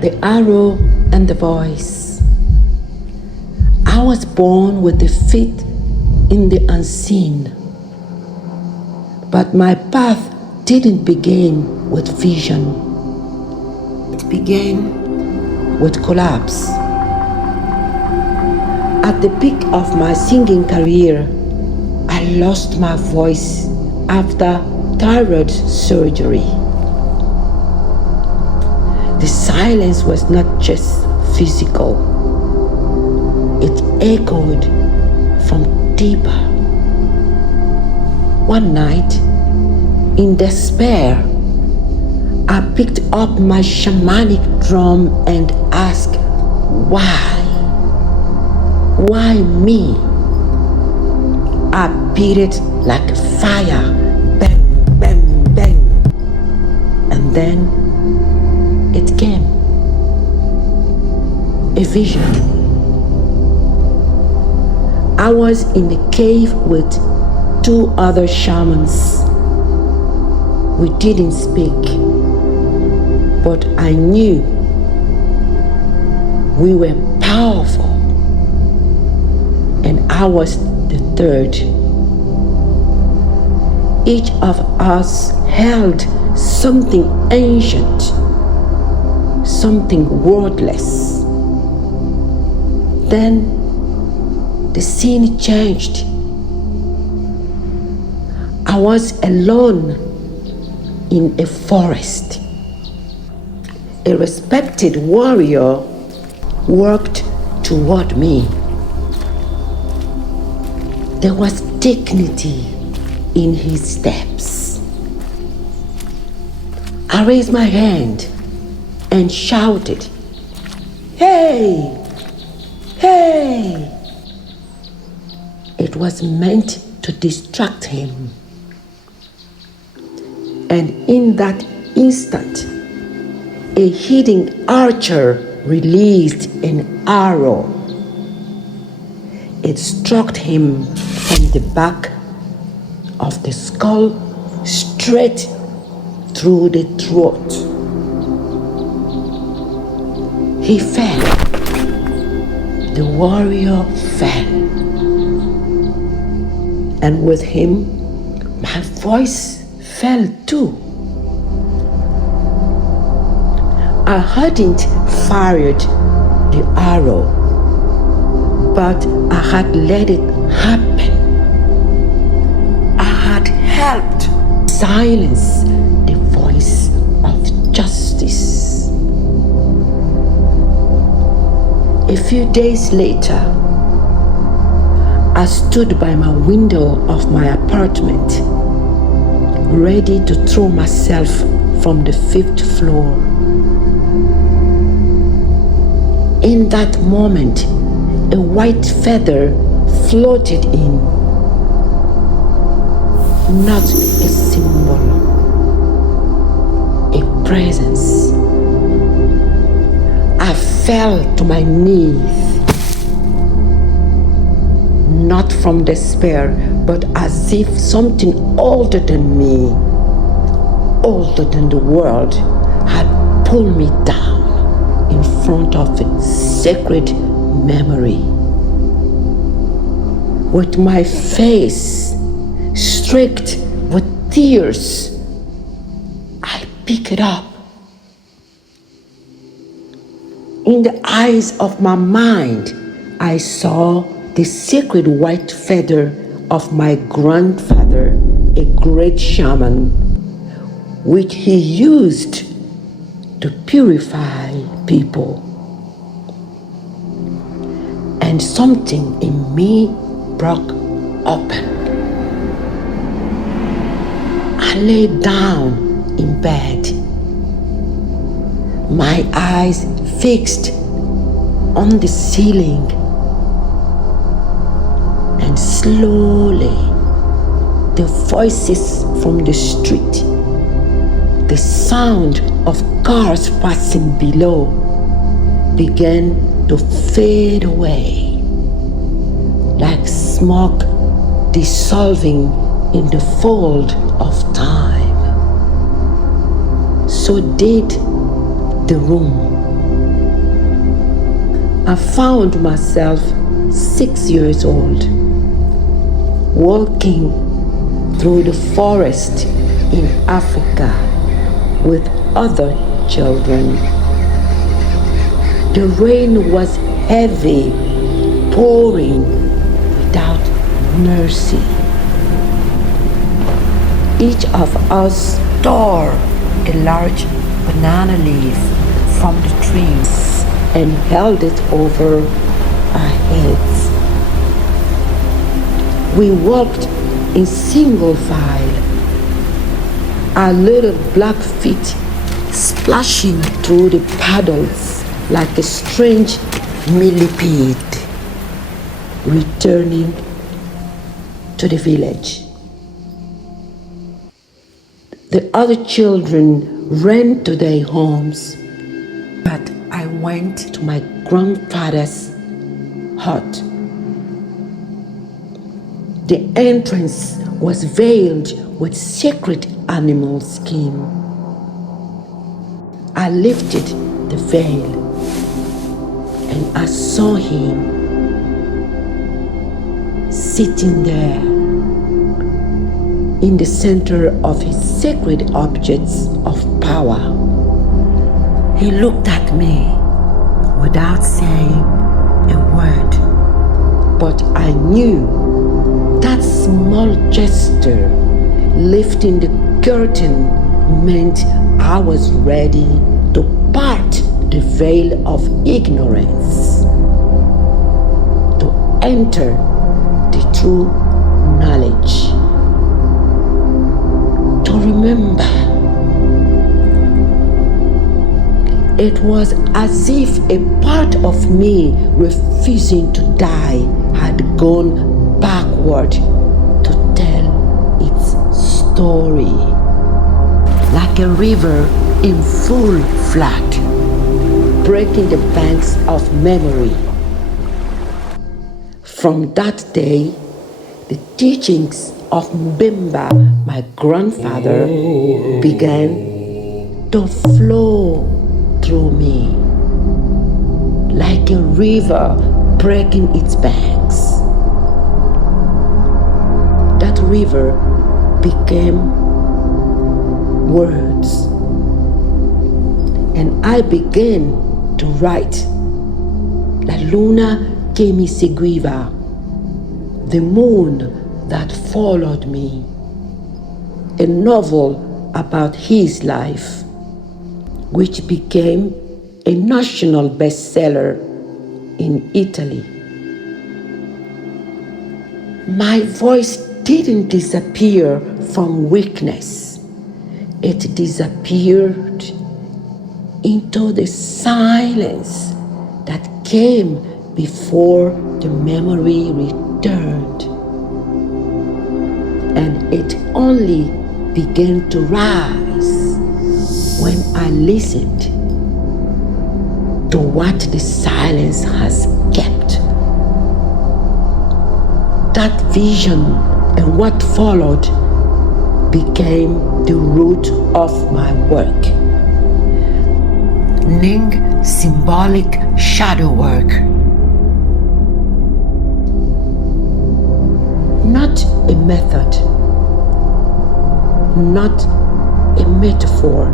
The arrow and the voice. I was born with the feet in the unseen, but my path didn't begin with vision. It began with collapse. At the peak of my singing career, I lost my voice after thyroid surgery. The silence was not just physical, it echoed from deeper. One night, in despair, I picked up my shamanic drum and asked, why? Why me? I beat it like fire, bang, bang, bang. And then it came. A vision. I was in a cave with 2 other shamans. We didn't speak, but I knew we were powerful. And I was the third. Each of us held something ancient, something wordless. Then the scene changed. I was alone in a forest. A respected warrior walked toward me. There was dignity in his steps. I raised my hand and shouted, "Hey! Hey!" It was meant to distract him. And in that instant, a hidden archer released an arrow. It struck him from the back of the skull straight through the throat. He fell. The warrior fell. And with him, my voice fell too. I hadn't fired the arrow, but I had let it happen. I had helped silence the voice of justice. A few days later, I stood by my window of my apartment, ready to throw myself from the 5th floor. In that moment, a white feather floated in. Not a symbol, a presence. I fell to my knees, not from despair, but as if something older than me, older than the world, had pulled me down in front of a sacred memory. With my face streaked with tears, I pick it up. In the eyes of my mind, I saw the sacred white feather of my grandfather, a great shaman, which he used to purify people. And something in me broke open. I lay down in bed, my eyes fixed on the ceiling, and slowly the voices from the street, the sound of cars passing below, began to fade away like smoke dissolving in the fold of time. So did the room. I found myself 6 years old, walking through the forest in Africa with other children. The rain was heavy, pouring without mercy. Each of us tore a large banana leaf from the trees and held it over our heads. We walked in single file, our little black feet splashing through the paddles like a strange millipede, returning to the village. The other children ran to their homes, but I went to my grandfather's hut. The entrance was veiled with sacred animal skin. I lifted the veil and I saw him sitting there in the center of his sacred objects of power. He looked at me without saying a word, but I knew that small gesture, lifting the curtain, meant I was ready to part the veil of ignorance, to enter the true knowledge, to remember. It was as if a part of me refusing to die had gone backward to tell its story. Like a river in full flood, breaking the banks of memory. From that day, the teachings of Mbemba, my grandfather, began to flow through me like a river breaking its banks. That river became words, and I began to write La Luna que me seguiva, the moon that followed me, a novel about his life, which became a national bestseller in Italy. My voice didn't disappear from weakness. It disappeared into the silence that came before the memory returned. And it only began to rise when I listened to what the silence has kept. That vision and what followed became the root of my work. Ning Symbolic Shadow Work. Not a method, not a metaphor,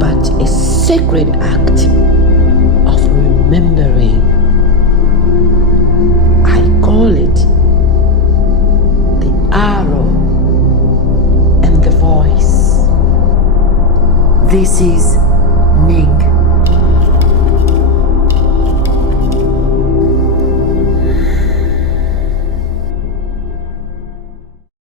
but a sacred act of remembering. I call it the arrow and the voice. This is Ning.